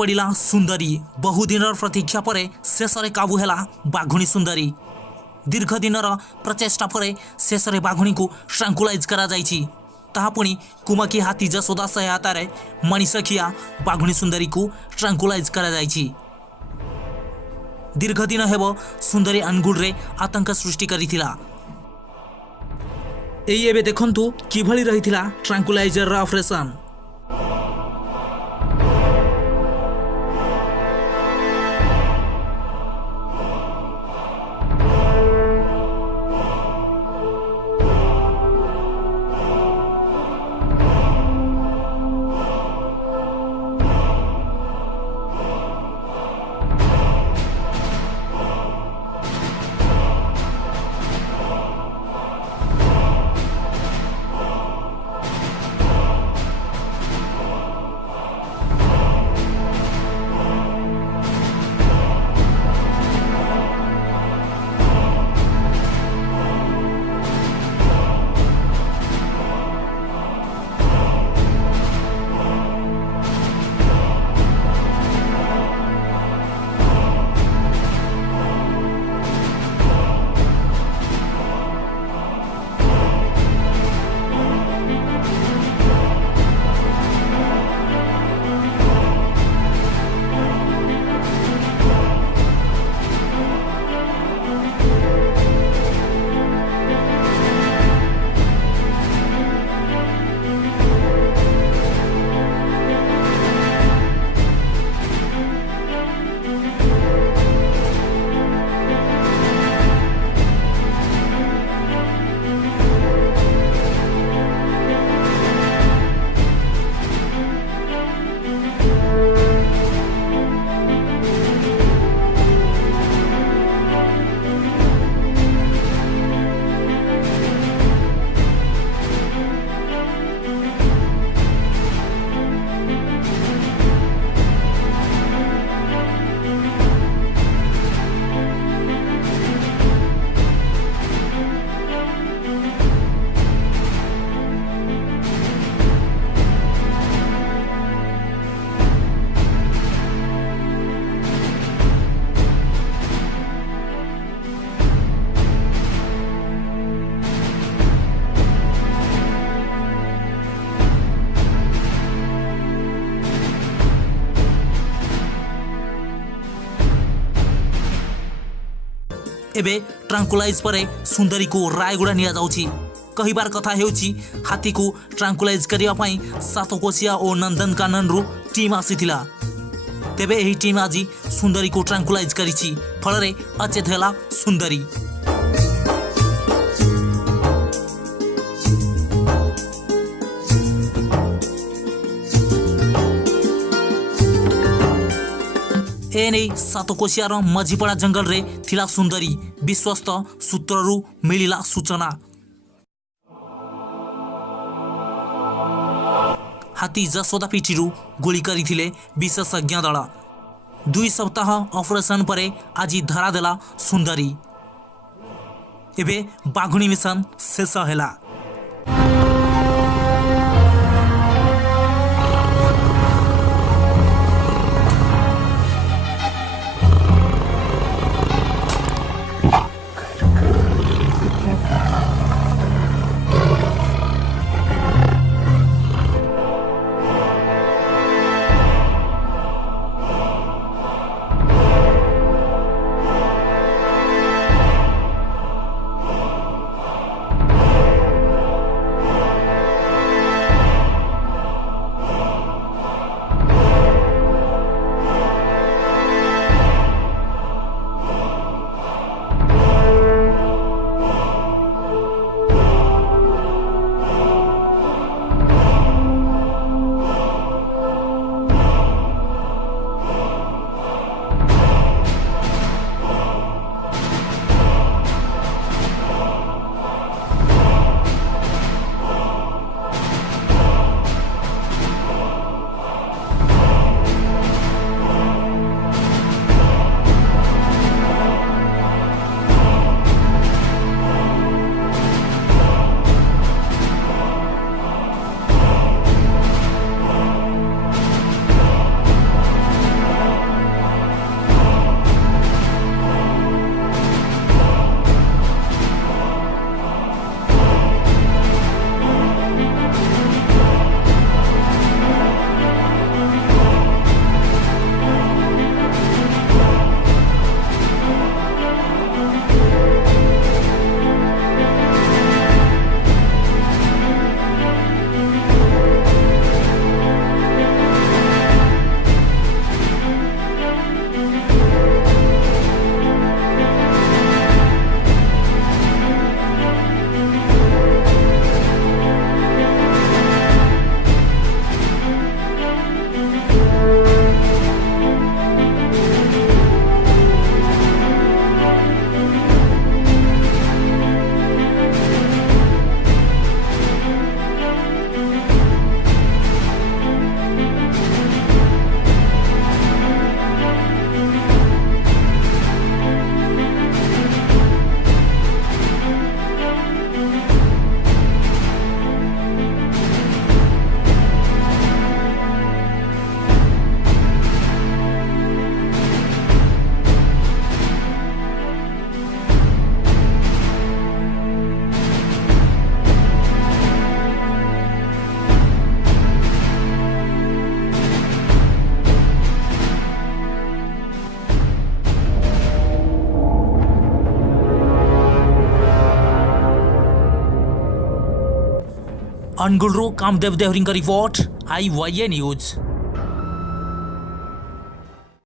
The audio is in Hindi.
पड़ा सुंदरी। बहुदिन प्रतीक्षा पर शेष काबू है बाघुणी सुंदरी। दीर्घ दिन प्रचेषा पर शेष बाघुणी को ट्रांकुलाइज करा जाइछि। ताहा पुणी कुमकी हाथी जसोदा सहायतार मणिषखिया बाघुणी सुंदरी को ट्रांकुलाइज करा जाइछि। दीर्घ दिन हेब सुंदरी अनुगुल रे आतंक सृष्टि करिथिला। एई एबे देखंतु किभଳି रहिथिला ट्रांकुलाइजर ऑपरेशन। एबे ट्रांकुलाइज पर सुंदरी को रायगुड़ा निया जाउछि। कहिबार कथा हेउछि हाथी को ट्रांकुलाइज करिया पई सातकोशिया और नंदनकानन रु टीम आसीथिला। तेबे एही टीम आजी सुंदरी को ट्रांकुलाइज करिछि। फलरे अचेत हैला सुंदरी। एने सातकोशियार मझीपड़ा जंगल रे थिला सुंदरी। विश्वस्त सूत्ररू मिलिला सूचना। हाथी जसोदा पिठीरू गोली करिथिले विशेषज्ञ दल। 2 सप्ताह ऑपरेशन पर आज धरा देला सुंदरी। एबे बाघुणी मिशन शेष हैला। ଅନୁଗୁଳରୁ କାମଦେବ ଦେହୁରୀଙ୍କ ରିପୋର୍ଟ IYA ନ୍ୟୁଜ୍।